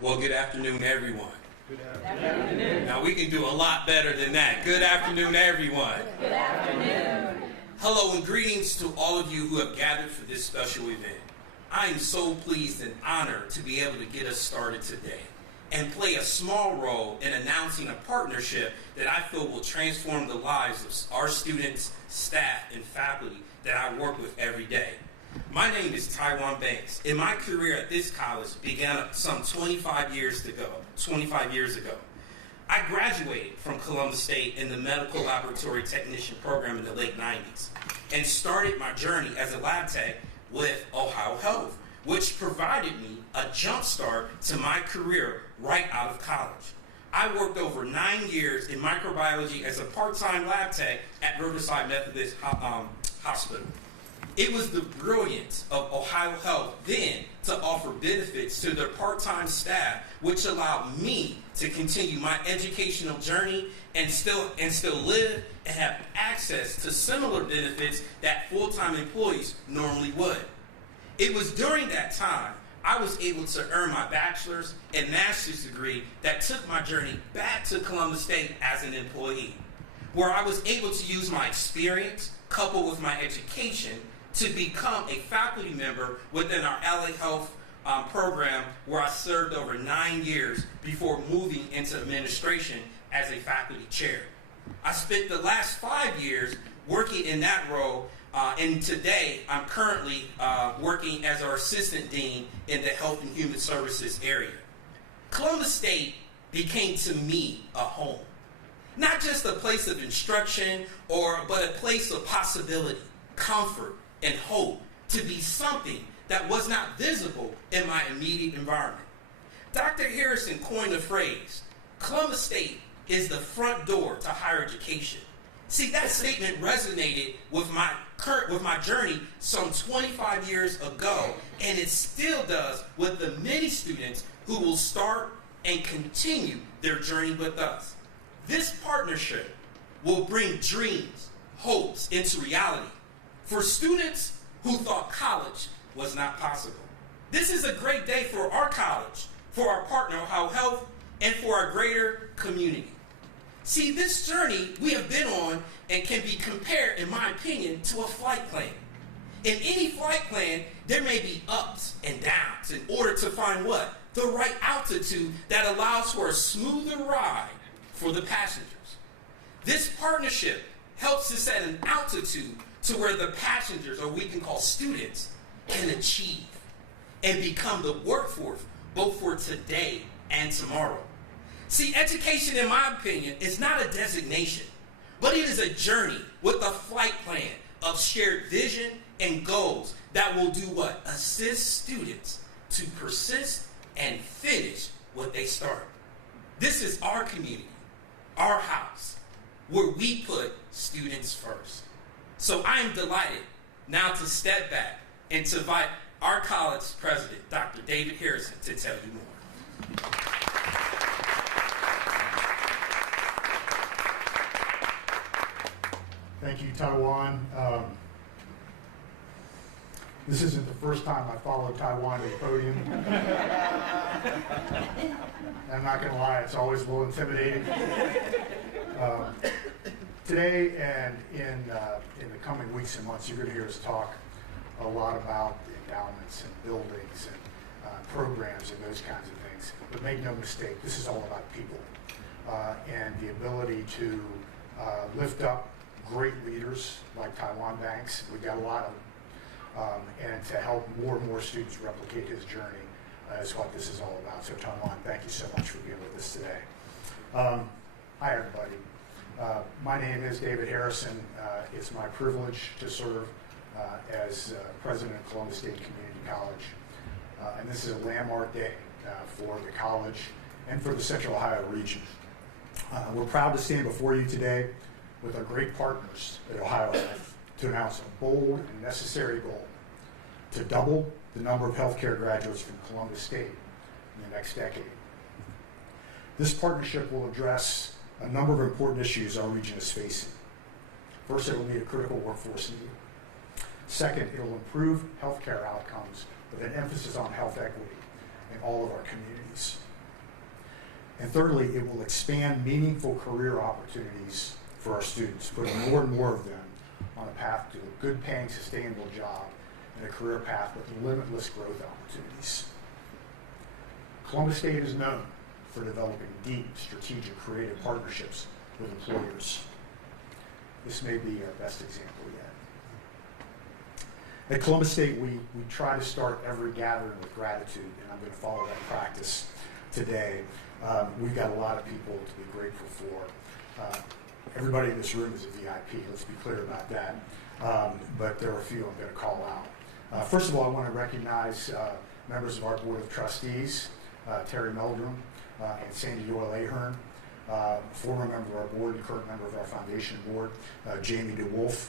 Well, good afternoon, everyone. Good afternoon. Now, we can do a lot better than that. Good afternoon, everyone. Good afternoon. Hello and greetings to all of you who have gathered for this special event. I am so pleased and honored to be able to get us started today and play a small role in announcing a partnership that I feel will transform the lives of our students, staff, and faculty that I work with every day. My name is Taiwan Banks, and my career at this college began some 25 years ago. I graduated from Columbus State in the Medical Laboratory Technician program in the late 90s and started my journey as a lab tech with OhioHealth, which provided me a jump start to my career right out of college. I worked over 9 years in microbiology as a part-time lab tech at Riverside Methodist Hospital. It was the brilliance of OhioHealth then to offer benefits to their part-time staff, which allowed me to continue my educational journey and still live and have access to similar benefits that full-time employees normally would. It was during that time I was able to earn my bachelor's and master's degree that took my journey back to Columbus State as an employee, where I was able to use my experience coupled with my education to become a faculty member within our LA Health program, where I served over 9 years before moving into administration as a faculty chair. I spent the last 5 years working in that role, and today I'm currently working as our assistant dean in the Health and Human Services area. Columbus State became to me a home, not just a place of instruction, but a place of possibility, comfort, and hope to be something that was not visible in my immediate environment. Dr. Harrison coined the phrase, Columbus State is the front door to higher education. See, that statement resonated with my journey some 25 years ago, and it still does with the many students who will start and continue their journey with us. This partnership will bring dreams, hopes into reality for students who thought college was not possible. This is a great day for our college, for our partner, OhioHealth, and for our greater community. See, this journey we have been on and can be compared, in my opinion, to a flight plan. In any flight plan, there may be ups and downs in order to find what? The right altitude that allows for a smoother ride for the passengers. This partnership helps to set an altitude to where the passengers, or we can call students, can achieve and become the workforce both for today and tomorrow. See, education, in my opinion, is not a designation, but it is a journey with a flight plan of shared vision and goals that will do what? Assist students to persist and finish what they start. This is our community, our house, where we put students first. So I am delighted now to step back and to invite our college president, Dr. David Harrison, to tell you more. Thank you, Taiwan. This isn't the first time I followed Taiwan to the podium. I'm not going to lie, it's always a little intimidating. Today and in the coming weeks and months, you're going to hear us talk a lot about endowments and buildings and programs and those kinds of things. But make no mistake, this is all about people and the ability to lift up great leaders like Taiwan Banks. We've got a lot of them, and to help more and more students replicate his journey is what this is all about. So Taiwan, thank you so much for being with us today. Hi, everybody. My name is David Harrison. It's my privilege to serve as president of Columbus State Community College. And this is a landmark day for the college and for the Central Ohio region. We're proud to stand before you today with our great partners at OhioHealth to announce a bold and necessary goal to double the number of healthcare graduates from Columbus State in the next decade. This partnership will address a number of important issues our region is facing. First, it will meet a critical workforce need. Second, it will improve healthcare outcomes with an emphasis on health equity in all of our communities. And thirdly, it will expand meaningful career opportunities for our students, putting more and more of them on a path to a good paying, sustainable job and a career path with limitless growth opportunities. Columbus State is known for developing deep, strategic, creative partnerships with employers. This may be our best example yet. At Columbus State, we try to start every gathering with gratitude, and I'm going to follow that practice today. We've got a lot of people to be grateful for. Everybody in this room is a VIP, let's be clear about that. But there are a few I'm going to call out. First of all, I want to recognize members of our Board of Trustees, Terry Meldrum and Sandy Doyle Ahern, former member of our board and current member of our foundation board, Jamie DeWolf.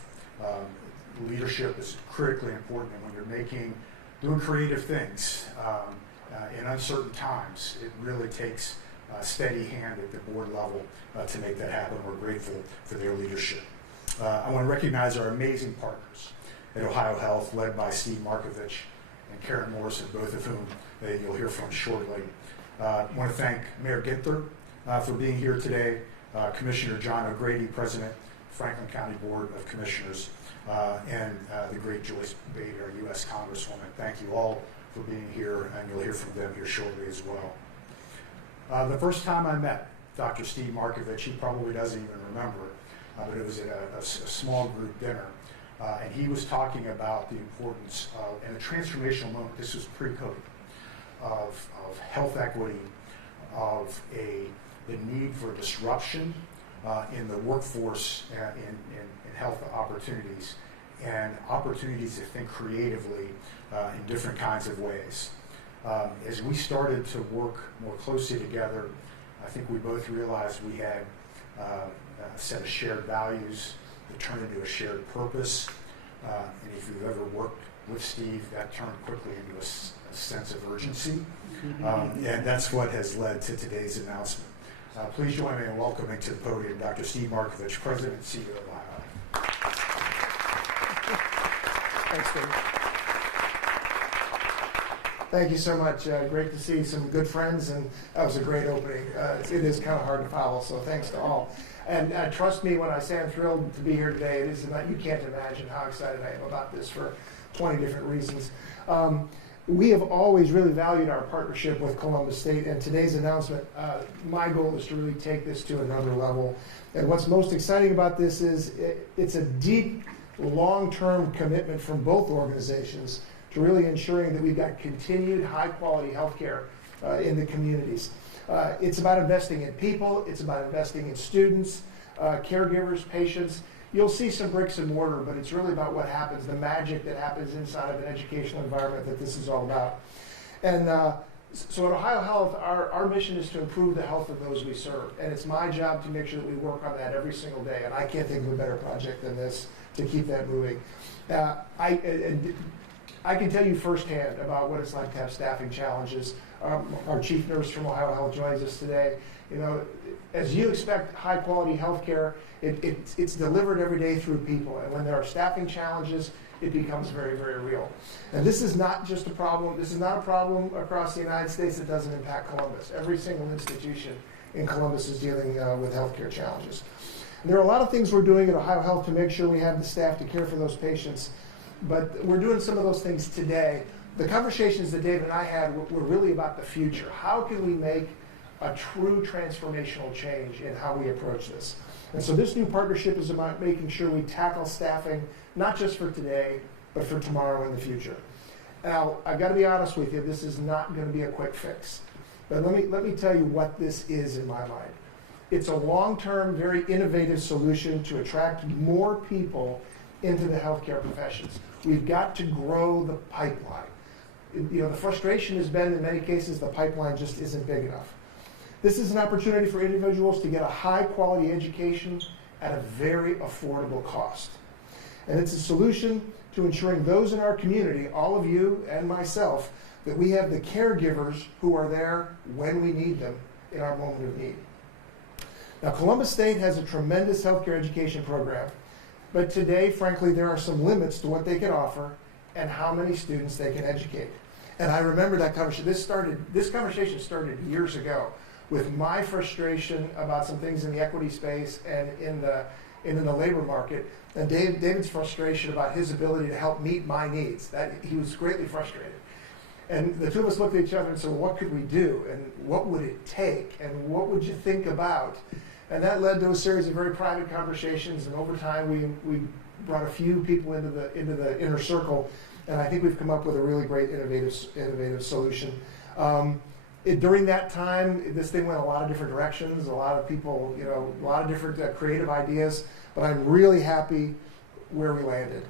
Leadership is critically important, and when you're doing creative things in uncertain times, it really takes a steady hand at the board level to make that happen. We're grateful for their leadership. I want to recognize our amazing partners at OhioHealth, led by Steve Markovich and Karen Morrison, both of whom you'll hear from shortly. I want to thank Mayor Ginther for being here today, Commissioner John O'Grady, President, Franklin County Board of Commissioners, and the great Joyce Beatty, our U.S. Congresswoman. Thank you all for being here, and you'll hear from them here shortly as well. The first time I met Dr. Steve Markovich, he probably doesn't even remember, but it was at a small group dinner, and he was talking about the importance of, and a transformational moment, this was pre-COVID, of health equity, of the need for disruption in the workforce, in health opportunities, and opportunities to think creatively in different kinds of ways. As we started to work more closely together, I think we both realized we had a set of shared values that turned into a shared purpose. And if you've ever worked with Steve, that turned quickly into a sense of urgency. And that's what has led to today's announcement. Please join me in welcoming to the podium Dr. Steve Markovich, President and CEO of OhioHealth. Thanks, Dave. Thank you so much. Great to see some good friends, and that was a great opening. It is kind of hard to follow, so thanks to all. And trust me when I say I'm thrilled to be here today. It is not, you can't imagine how excited I am about this for 20 different reasons. We have always really valued our partnership with Columbus State, and today's announcement, my goal is to really take this to another level. And what's most exciting about this is it's a deep, long-term commitment from both organizations to really ensuring that we've got continued high-quality health care in the communities. It's about investing in people, it's about investing in students, caregivers, patients. You'll see some bricks and mortar, but it's really about what happens, the magic that happens inside of an educational environment that this is all about. And so at OhioHealth, our mission is to improve the health of those we serve. And it's my job to make sure that we work on that every single day. And I can't think of a better project than this to keep that moving. I can tell you firsthand about what it's like to have staffing challenges. Our chief nurse from OhioHealth joins us today. You know, as you expect high quality health care, it's delivered every day through people. And when there are staffing challenges, it becomes very, very real. And this is not just a problem. This is not a problem across the United States that doesn't impact Columbus. Every single institution in Columbus is dealing with healthcare challenges. And there are a lot of things we're doing at OhioHealth to make sure we have the staff to care for those patients. But we're doing some of those things today. The conversations that David and I had were really about the future. How can we make a true transformational change in how we approach this? And so this new partnership is about making sure we tackle staffing, not just for today, but for tomorrow and the future. Now, I've got to be honest with you, this is not going to be a quick fix. But let me tell you what this is in my mind. It's a long-term, very innovative solution to attract more people into the healthcare professions. We've got to grow the pipeline. You know, the frustration has been, in many cases, the pipeline just isn't big enough. This is an opportunity for individuals to get a high-quality education at a very affordable cost. And it's a solution to ensuring those in our community, all of you and myself, that we have the caregivers who are there when we need them in our moment of need. Now, Columbus State has a tremendous healthcare education program, but today, frankly, there are some limits to what they can offer and how many students they can educate. And I remember that conversation. This conversation started years ago with my frustration about some things in the equity space and in the labor market, and David's frustration about his ability to help meet my needs. That he was greatly frustrated. And the two of us looked at each other and said, well, what could we do? And what would it take? And what would you think about? And that led to a series of very private conversations. And over time, we brought a few people into the inner circle. And I think we've come up with a really great innovative solution. During that time, this thing went a lot of different directions. A lot of people, a lot of different creative ideas. But I'm really happy where we landed.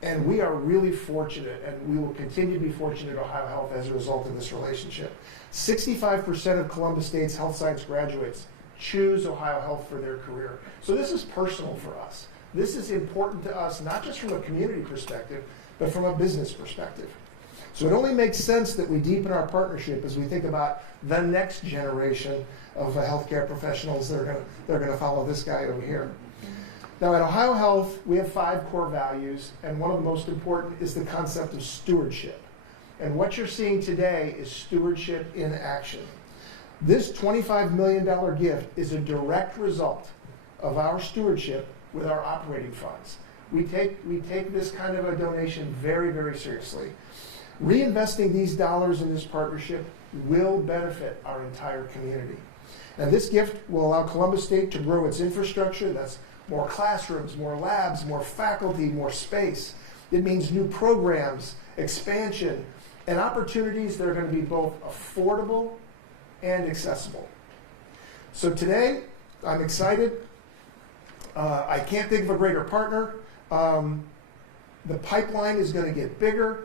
And we are really fortunate, and we will continue to be fortunate at OhioHealth as a result of this relationship. 65% of Columbus State's health science graduates choose OhioHealth for their career. So this is personal for us. This is important to us, not just from a community perspective, but from a business perspective. So it only makes sense that we deepen our partnership as we think about the next generation of healthcare professionals that are going to follow this guy over here. Now at OhioHealth, we have 5 core values, and one of the most important is the concept of stewardship. And what you're seeing today is stewardship in action. This $25 million gift is a direct result of our stewardship with our operating funds. We take this kind of a donation very, very seriously. Reinvesting these dollars in this partnership will benefit our entire community. And this gift will allow Columbus State to grow its infrastructure. That's more classrooms, more labs, more faculty, more space. It means new programs, expansion, and opportunities that are going to be both affordable and accessible. So today, I'm excited. I can't think of a greater partner. The pipeline is going to get bigger,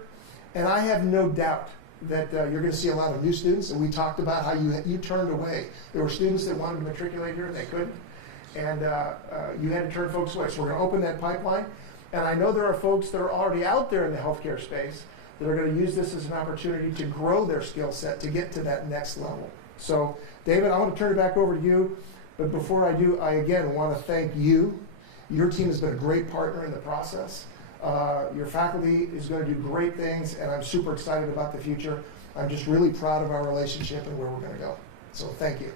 and I have no doubt that you're going to see a lot of new students, and we talked about how you turned away. There were students that wanted to matriculate here and they couldn't, and you had to turn folks away. So we're going to open that pipeline, and I know there are folks that are already out there in the healthcare space that are going to use this as an opportunity to grow their skill set to get to that next level. So, David, I want to turn it back over to you, but before I do, I again want to thank you. Your team has been a great partner in the process. Your faculty is going to do great things, and I'm super excited about the future. I'm just really proud of our relationship and where we're going to go. So thank you.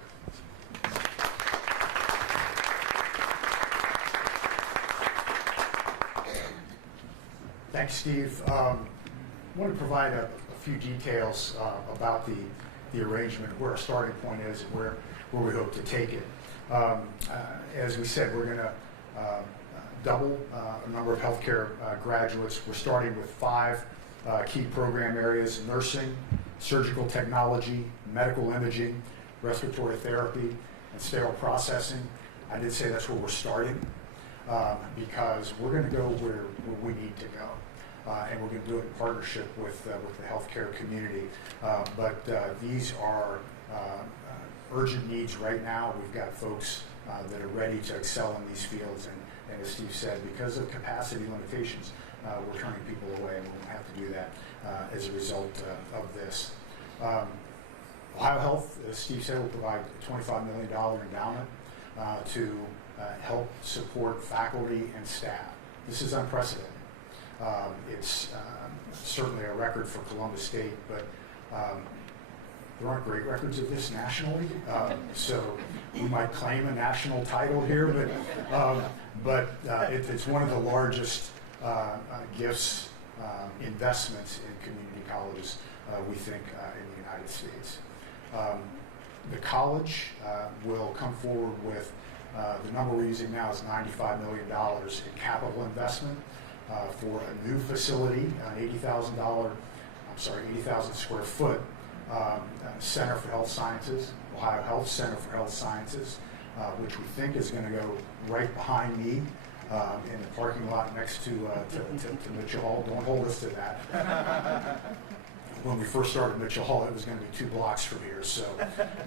Thanks, Steve. I want to provide a few details about the arrangement, where our starting point is, and where we hope to take it. As we said, we're going to double a number of healthcare graduates. We're starting with 5 key program areas: nursing, surgical technology, medical imaging, respiratory therapy, and sterile processing. I did say that's where we're starting because we're going to go where we need to go. And we're going to do it in partnership with the healthcare community. But these are urgent needs right now. We've got folks that are ready to excel in these fields. And as Steve said, because of capacity limitations, we're turning people away, and we're going to have to do that as a result of this. OhioHealth, as Steve said, will provide a $25 million endowment to help support faculty and staff. This is unprecedented. It's certainly a record for Columbus State, but there aren't great records of this nationally, so we might claim a national title here, but it's one of the largest gifts, investments in community colleges, we think, in the United States. The college will come forward with the number we're using now is $95 million in capital investment for a new facility, an 80,000 square foot Center for Health Sciences, OhioHealth Center for Health Sciences, which we think is going to go right behind me in the parking lot next to Mitchell Hall. Don't hold us to that. When we first started Mitchell Hall, it was going to be 2 blocks from here, so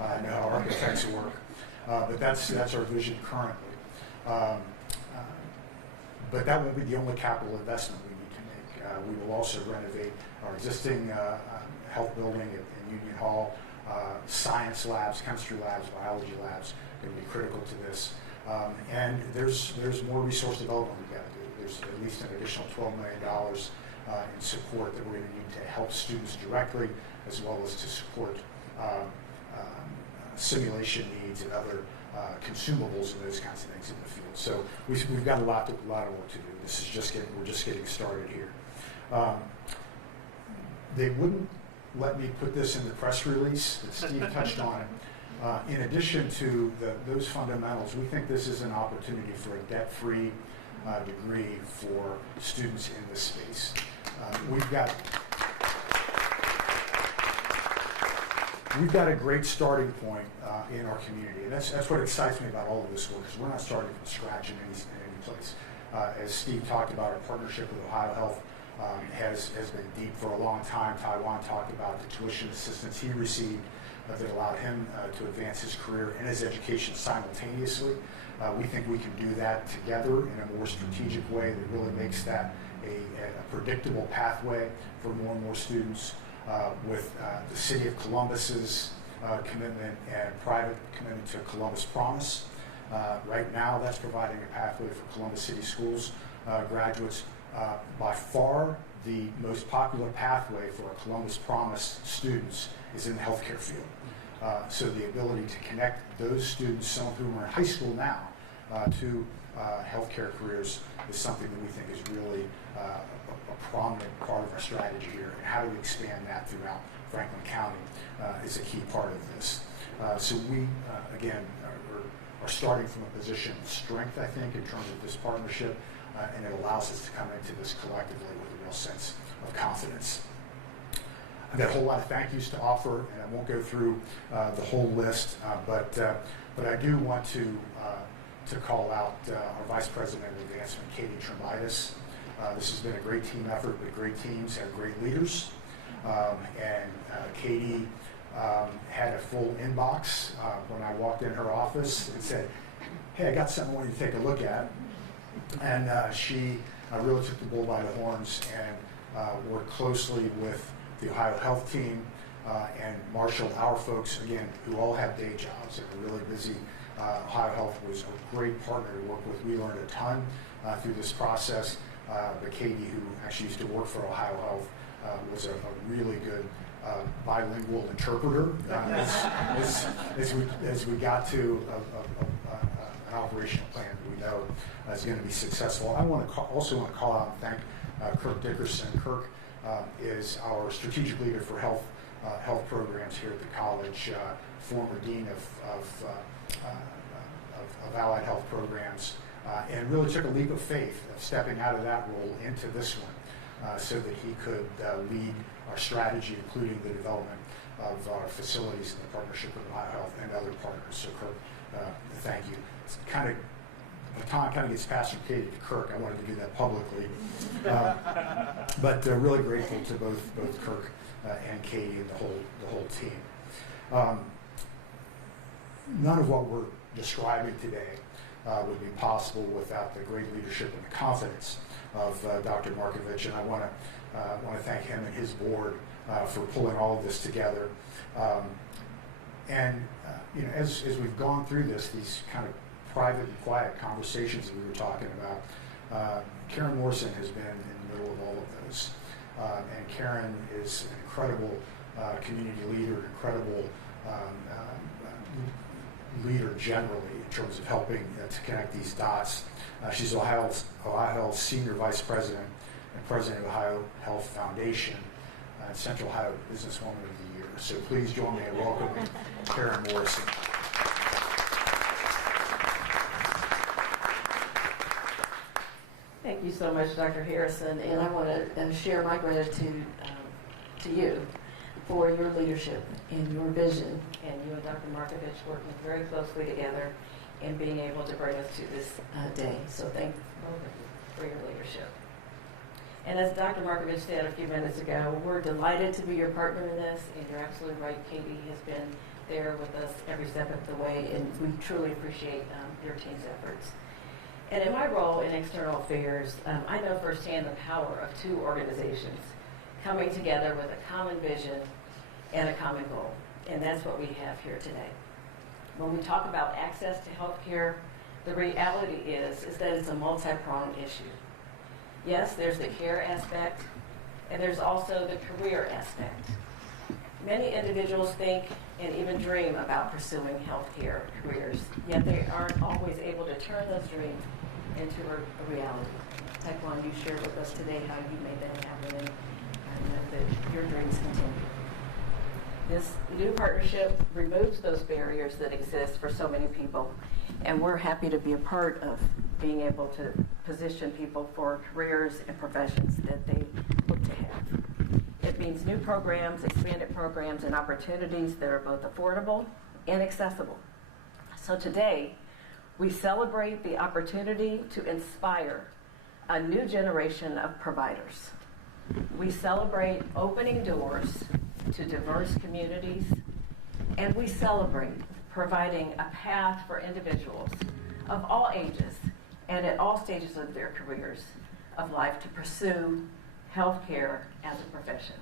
I know how architects work. But that's our vision currently. But that won't be the only capital investment we need to make. We will also renovate our existing health building in Union Hall. Science labs, chemistry labs, biology labs are going to be critical to this. And there's more resource development we've got to do. There's at least an additional $12 million in support that we're going to need to help students directly, as well as to support simulation needs and other consumables and those kinds of things in the field. So we've got a lot of work to do. This is we're just getting started here. They wouldn't let me put this in the press release, but Steve touched on it. In addition to those fundamentals, we think this is an opportunity for a debt-free degree for students in this space. We've got a great starting point in our community, and that's what excites me about all of this work, because we're not starting from scratch in any place. As Steve talked about, our partnership with OhioHealth has been deep for a long time. Taiwan talked about the tuition assistance he received that allowed him to advance his career and his education simultaneously. We think we can do that together in a more strategic way that really makes that a predictable pathway for more and more students. With the City of Columbus's commitment and private commitment to Columbus Promise. Right now, that's providing a pathway for Columbus City Schools graduates. By far, the most popular pathway for our Columbus Promise students is in the healthcare field. So the ability to connect those students, some of whom are in high school now, to healthcare careers is something that we think is really a prominent part of our strategy here. And how do we expand that throughout Franklin County is a key part of this. So we, again, are starting from a position of strength, I think, in terms of this partnership, and it allows us to come into this collectively with a real sense of confidence. I've got a whole lot of thank yous to offer, and I won't go through the whole list, but I do want to call out our Vice President of Advancement, Katie Trembitis. This has been a great team effort, but great teams have great leaders. And Katie had a full inbox when I walked in her office and said, "Hey, I got something I want you to take a look at." And she really took the bull by the horns and worked closly with the OhioHealth team and marshaled our folks, again, who all have day jobs and are really busy. OhioHealth was a great partner to work with. We learned a ton through this process. But Katie, who actually used to work for OhioHealth, was a really good bilingual interpreter as we got to an operational plan that we know is going to be successful. I also want to call out and thank Kirk Dickerson. Kirk is our strategic leader for health programs here at the college, former dean of allied health programs, and really took a leap of faith of stepping out of that role into this one so that he could lead our strategy, including the development of our facilities in the partnership with OhioHealth and other partners. So Kirk, thank you. It's the baton kind of gets passed from Katie to Kirk. I wanted to do that publicly. But really grateful to both Kirk and Katie and the whole team. None of what we're describing today would be possible without the great leadership and the confidence of Dr. Markovich, and I want to thank him and his board for pulling all of this together. As we've gone through these kind of private and quiet conversations that we were talking about, Karen Morrison has been in the middle of all of those, and Karen is an incredible community leader, an incredible leader generally in terms of helping to connect these dots. She's OhioHealth's Senior Vice President and President of OhioHealth Foundation and Central Ohio Businesswoman of the Year. So please join me in welcoming Karen Morrison. Thank you so much, Dr. Harrison, and I want to share my gratitude to you for your leadership and your vision, and you and Dr. Markovich working very closely together and being able to bring us to this day. So thank both of you for your leadership. And as Dr. Markovich said a few minutes ago, we're delighted to be your partner in this, and you're absolutely right. Katie has been there with us every step of the way, and we truly appreciate your team's efforts. And in my role in external affairs, I know firsthand the power of two organizations coming together with a common vision and a common goal. And that's what we have here today. When we talk about access to health care, the reality is that it's a multi-pronged issue. Yes, there's the care aspect, and there's also the career aspect. Many individuals think and even dream about pursuing healthcare careers, yet they aren't always able to turn those dreams into a reality. Taekwon, you shared with us today how you made that happen, and that your dreams continue. This new partnership removes those barriers that exist for so many people, and we're happy to be a part of being able to position people for careers and professions that they look to have. It means new programs, expanded programs, and opportunities that are both affordable and accessible. So today, we celebrate the opportunity to inspire a new generation of providers. We celebrate opening doors to diverse communities, and we celebrate providing a path for individuals of all ages and at all stages of their careers of life to pursue healthcare as a profession.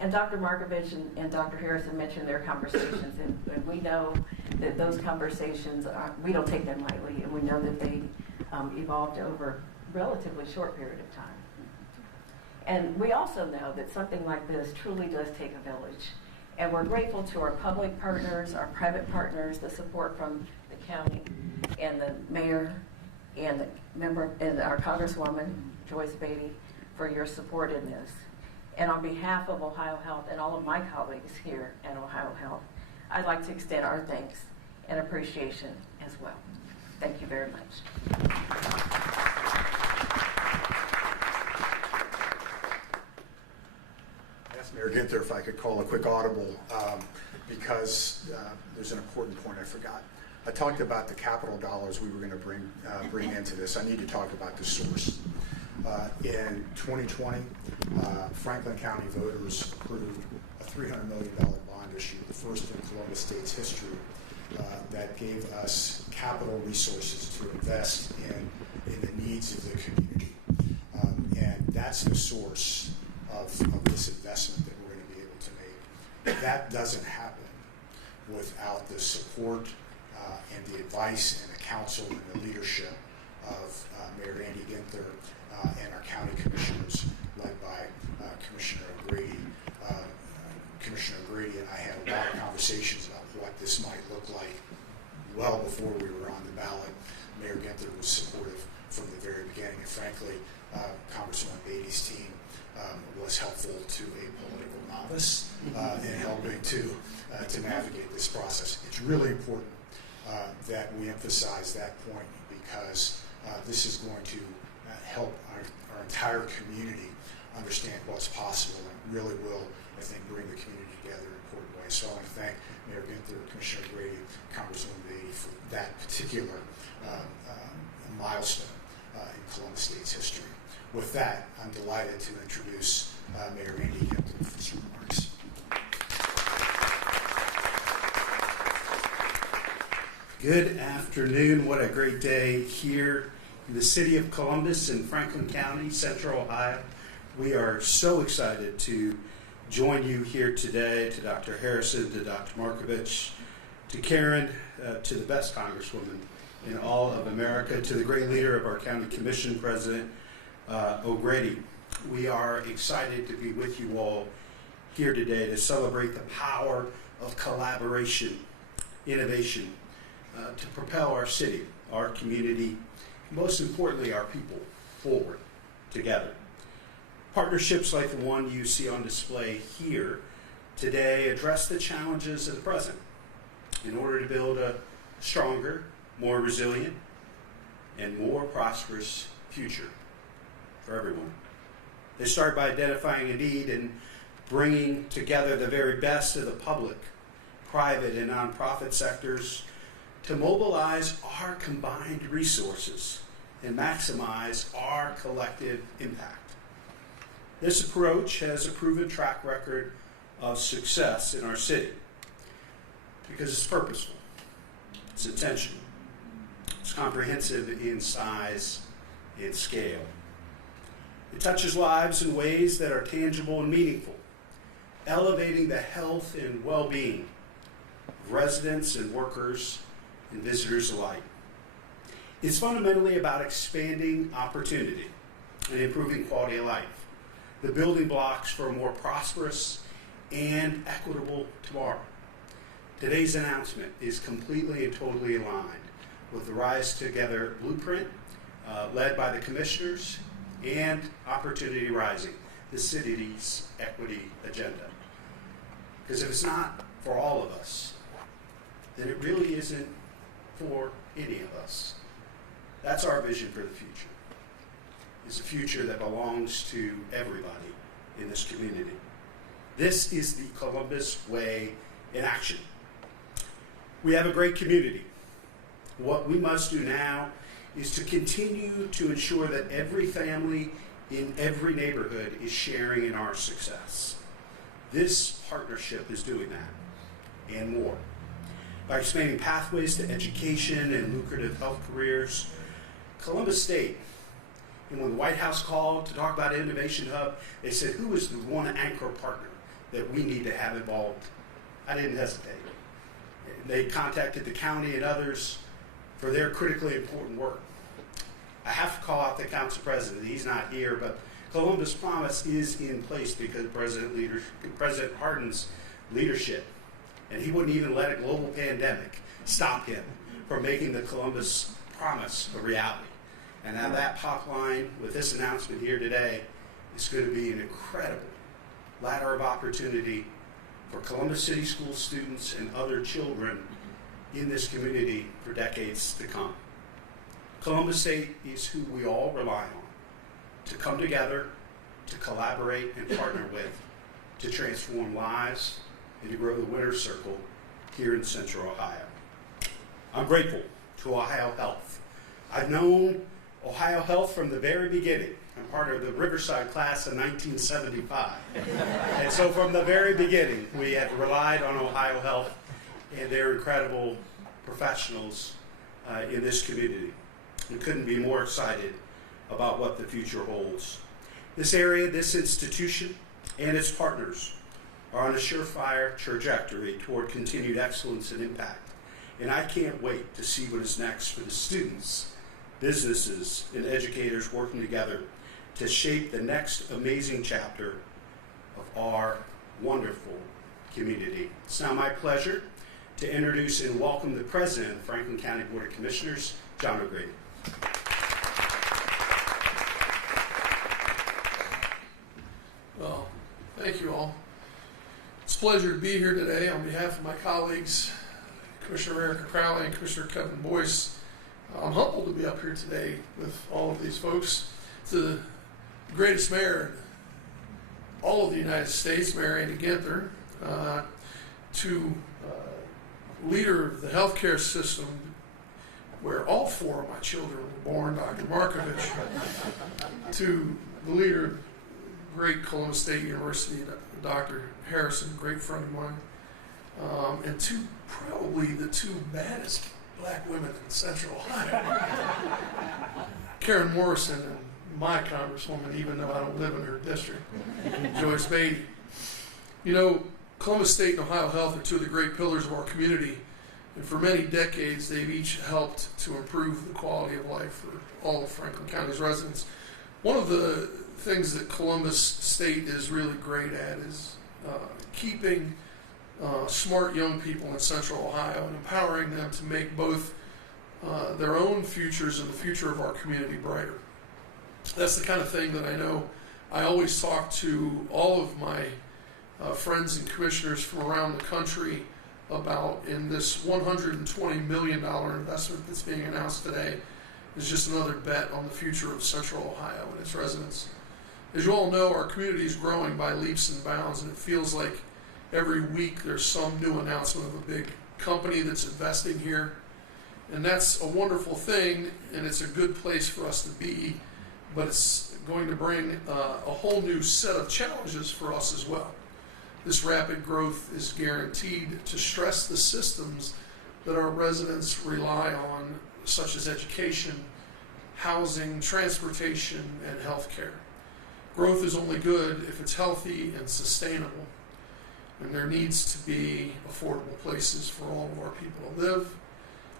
And Dr. Markovich and Dr. Harrison mentioned their conversations, and we know that those conversations, we don't take them lightly, and we know that they evolved over a relatively short period of time. And we also know that something like this truly does take a village. And we're grateful to our public partners, our private partners, the support from the county and the mayor and the member and our Congresswoman, Joyce Beatty, for your support in this. And on behalf of OhioHealth and all of my colleagues here at OhioHealth, I'd like to extend our thanks and appreciation as well. Thank you very much. Mayor Ginther, if I could call a quick audible, because there's an important point I forgot. I talked about the capital dollars we were going to bring into this. I need to talk about the source. In 2020, Franklin County voters approved a $300 million bond issue, the first in Columbus State's history, that gave us capital resources to invest in the needs of the community. And that's the source of this investment that we're going to be able to make. That doesn't happen without the support and the advice and the counsel and the leadership of Mayor Andy Ginther and our county commissioners, led by Commissioner O'Grady. Commissioner O'Grady and I had a lot of conversations about what this might look like well before we were on the ballot. Mayor Ginther was supportive from the very beginning, and frankly, Congresswoman Beatty's team was helpful to a political novice in helping to navigate this process. It's really important that we emphasize that point, because this is going to help our entire community understand what's possible, and really will, I think, bring the community together in important ways. So I want to thank Mayor Ginther, Commissioner Grady, Congresswoman Beatty for that particular milestone in Columbus State's history. With that, I'm delighted to introduce Mayor Andy Ginther for his remarks. Good afternoon. What a great day here in the city of Columbus in Franklin County, Central Ohio. We are so excited to join you here today, to Dr. Harrison, to Dr. Markovich, to Karen, to the best Congresswoman in all of America, to the great leader of our county commission, President O'Grady. We are excited to be with you all here today to celebrate the power of collaboration, innovation, to propel our city, our community, most importantly, our people forward together. Partnerships like the one you see on display here today address the challenges of the present in order to build a stronger, more resilient, and more prosperous future for everyone. They start by identifying a need and bringing together the very best of the public, private, and nonprofit sectors to mobilize our combined resources and maximize our collective impact. This approach has a proven track record of success in our city because it's purposeful, it's intentional, it's comprehensive in size and scale. It touches lives in ways that are tangible and meaningful, elevating the health and well-being of residents and workers and visitors alike. It's fundamentally about expanding opportunity and improving quality of life, the building blocks for a more prosperous and equitable tomorrow. Today's announcement is completely and totally aligned with the Rise Together blueprint led by the commissioners and Opportunity Rising, the city's equity agenda. Because if it's not for all of us, then it really isn't for any of us. That's our vision for the future. It's a future that belongs to everybody in this community. This is the Columbus way in action. We have a great community. What we must do now is to continue to ensure that every family in every neighborhood is sharing in our success. This partnership is doing that and more. By expanding pathways to education and lucrative health careers, Columbus State, and when the White House called to talk about Innovation Hub, they said, who is the one anchor partner that we need to have involved? I didn't hesitate. They contacted the county and others for their critically important work. I have to call out the council president. He's not here, but Columbus Promise is in place because of President Hardin's leadership. And he wouldn't even let a global pandemic stop him from making the Columbus Promise a reality. And now that pop line with this announcement here today is going to be an incredible ladder of opportunity for Columbus City School students and other children in this community for decades to come. Columbus State is who we all rely on to come together, to collaborate and partner with, to transform lives and to grow the winner's circle here in Central Ohio. I'm grateful to OhioHealth. I've known OhioHealth from the very beginning. I'm part of the Riverside class of 1975. And so from the very beginning, we have relied on OhioHealth and their incredible professionals in this community. We couldn't be more excited about what the future holds. This area, this institution, and its partners are on a surefire trajectory toward continued excellence and impact. And I can't wait to see what is next for the students, businesses, and educators working together to shape the next amazing chapter of our wonderful community. It's now my pleasure to introduce and welcome the President of the Franklin County Board of Commissioners, John O'Grady. Well, thank you all. It's a pleasure to be here today on behalf of my colleagues, Commissioner Erica Crowley and Commissioner Kevin Boyce. I'm humbled to be up here today with all of these folks. The greatest mayor in all of the United States, Mayor Andy Ginther, to leader of the healthcare system where all four of my children were born, Dr. Markovich, to the leader of great Columbus State University, Dr. Harrison, great friend of mine, and to probably the two baddest black women in Central Ohio, Karen Morrison and my congresswoman, even though I don't live in her district, Joyce Beatty. You know, Columbus State and OhioHealth are two of the great pillars of our community, and for many decades they've each helped to improve the quality of life for all of Franklin County's residents. One of the things that Columbus State is really great at is keeping smart young people in Central Ohio and empowering them to make both their own futures and the future of our community brighter. That's the kind of thing that I know I always talk to all of my friends and commissioners from around the country about in this $120 million investment that's being announced today is just another bet on the future of Central Ohio and its residents. As you all know, our community is growing by leaps and bounds, and it feels like every week there's some new announcement of a big company that's investing here. And that's a wonderful thing, and it's a good place for us to be, but it's going to bring a whole new set of challenges for us as well. This rapid growth is guaranteed to stress the systems that our residents rely on, such as education, housing, transportation, and healthcare. Growth is only good if it's healthy and sustainable, and there needs to be affordable places for all of our people to live,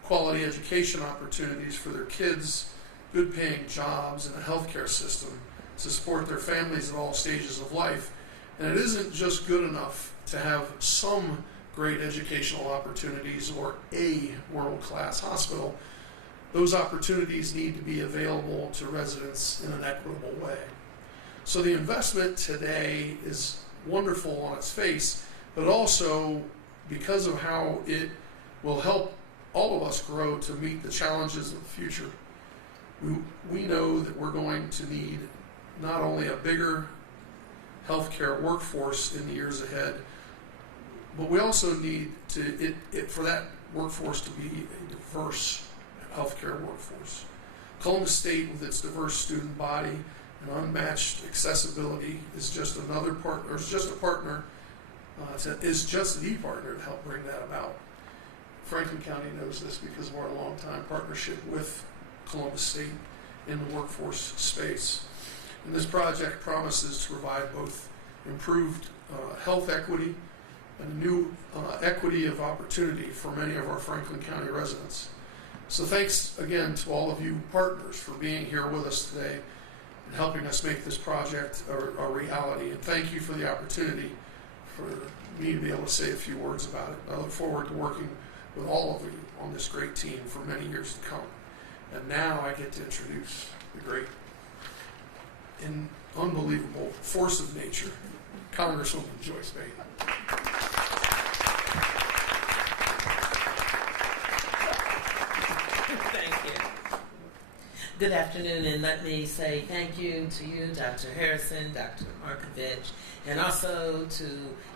quality education opportunities for their kids, good paying jobs, and a healthcare system to support their families at all stages of life. And it isn't just good enough to have some great educational opportunities or a world-class hospital. Those opportunities need to be available to residents in an equitable way. So the investment today is wonderful on its face, but also because of how it will help all of us grow to meet the challenges of the future. We know that we're going to need not only a bigger healthcare workforce in the years ahead, but we also need for that workforce to be a diverse healthcare workforce. Columbus State, with its diverse student body and unmatched accessibility, is just another partner. Is just the partner to help bring that about. Franklin County knows this because of our long-time partnership with Columbus State in the workforce space. And this project promises to provide both improved health equity and a new equity of opportunity for many of our Franklin County residents. So thanks again to all of you partners for being here with us today and helping us make this project a reality. And thank you for the opportunity for me to be able to say a few words about it. I look forward to working with all of you on this great team for many years to come. And now I get to introduce the great and unbelievable force of nature, Congresswoman Joyce Bailey. Thank you. Good afternoon, and let me say thank you to you, Dr. Harrison, Dr. Markovich, and also to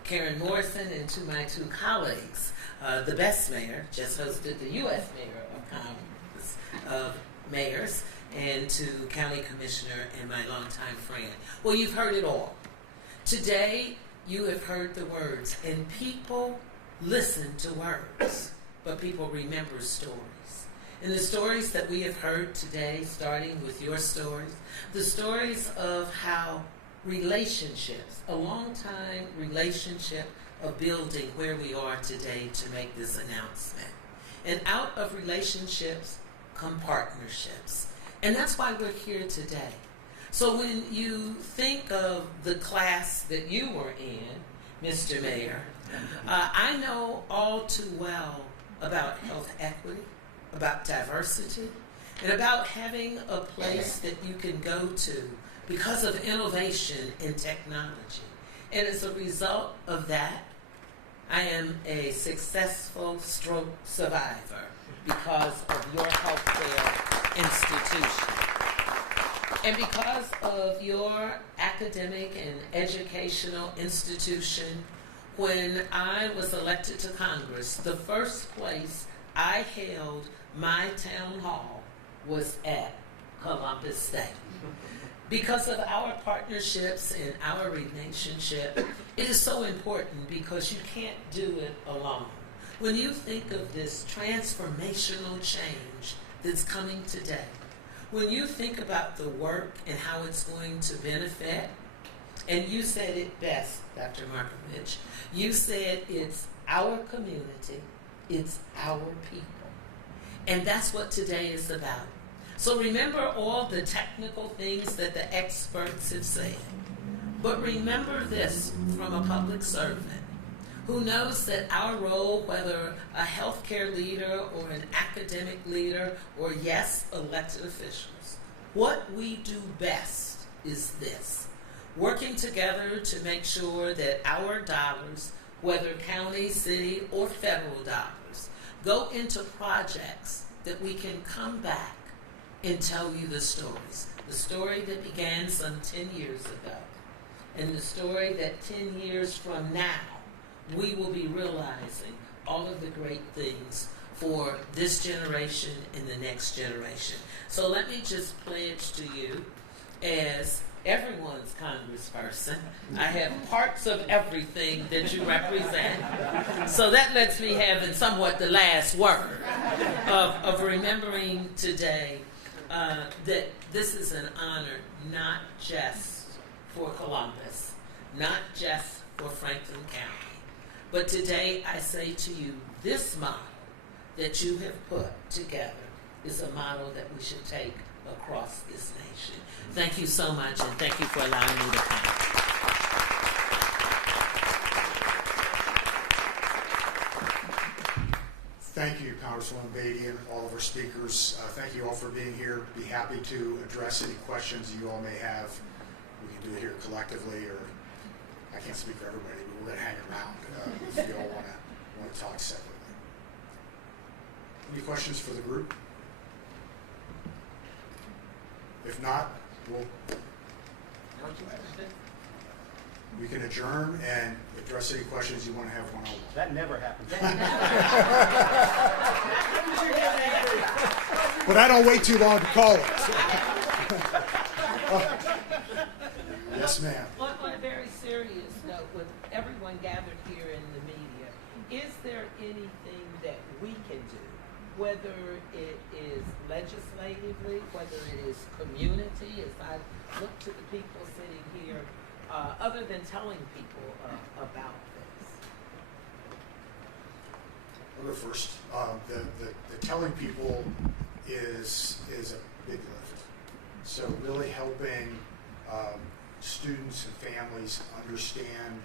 Karen Morrison and to my two colleagues. The best mayor just hosted the U.S. Mayor of Congress of Mayors, and to County Commissioner and my longtime friend. Well, you've heard it all. Today, you have heard the words, and people listen to words, but people remember stories. And the stories that we have heard today, starting with your stories, the stories of how relationships, a long-time relationship of building where we are today to make this announcement. And out of relationships come partnerships. And that's why we're here today. So when you think of the class that you were in, Mr. Mayor, I know all too well about health equity, about diversity, and about having a place that you can go to because of innovation and technology. And as a result of that, I am a successful stroke survivor because of your healthcare institution. And because of your academic and educational institution, when I was elected to Congress, the first place I held my town hall was at Columbus State. Because of our partnerships and our relationship, it is so important because you can't do it alone. When you think of this transformational change that's coming today, when you think about the work and how it's going to benefit, and you said it best, Dr. Markovich, you said it's our community, it's our people. And that's what today is about. So remember all the technical things that the experts have said. But remember this from a public servant who knows that our role, whether a healthcare leader or an academic leader or, yes, elected officials, what we do best is this: working together to make sure that our dollars, whether county, city, or federal dollars, go into projects that we can come back and tell you the stories. The story that began some 10 years ago, and the story that 10 years from now, we will be realizing all of the great things for this generation and the next generation. So let me just pledge to you, as everyone's congressperson, I have parts of everything that you represent. So that lets me have in somewhat the last word of remembering today that this is an honor not just for Columbus, not just for Franklin County, but today I say to you, this model that you have put together is a model that we should take across this nation. Thank you so much, and thank you for allowing me to come. Thank you, Congresswoman Beatty, and all of our speakers. Thank you all for being here. Be happy to address any questions you all may have. We can do it here collectively, or I can't speak for everybody, but we're going to hang around if you all want to talk separately. Any questions for the group? If not, we can adjourn and address any questions you want to have one-on-one. That never happens. But I don't wait too long to call it. Yes, ma'am. On a very serious note, with everyone gathered here in the media, is there anything that we can do, whether it is legislatively, whether it is community, as I look to the people sitting here, other than telling people about this? I'll go first. The telling people is a big lift. So really helping students and families understand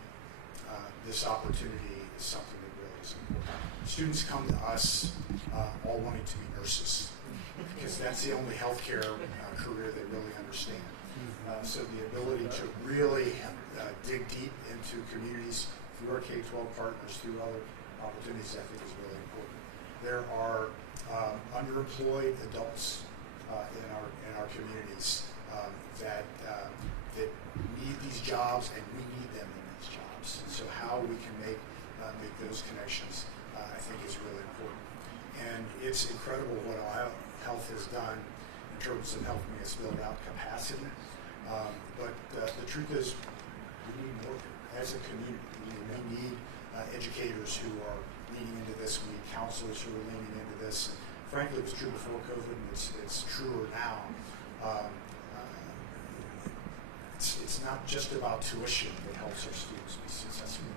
this opportunity is something that really is important. Students come to us all wanting to be nurses because that's the only healthcare career they really understand. So the ability to really dig deep into communities through our K-12 partners, through other opportunities, I think is really important. There are underemployed adults in our communities that need these jobs, and we need them in these jobs. And so how we can make those connections, I think, is really important. And it's incredible what OhioHealth has done in terms of helping us build out capacity. But the truth is, we need more as a community. We need educators who are leaning into this. We need counselors who are leaning into this. And frankly, it was true before COVID, and it's truer now. It's not just about tuition that helps our students be successful.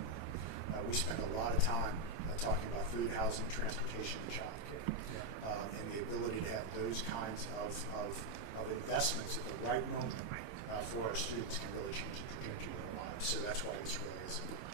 We spend a lot of time talking about food, housing, transportation, and childcare. And the ability to have those kinds of investments at the right moment for our students can really change the trajectory of their lives. So that's why this really is important.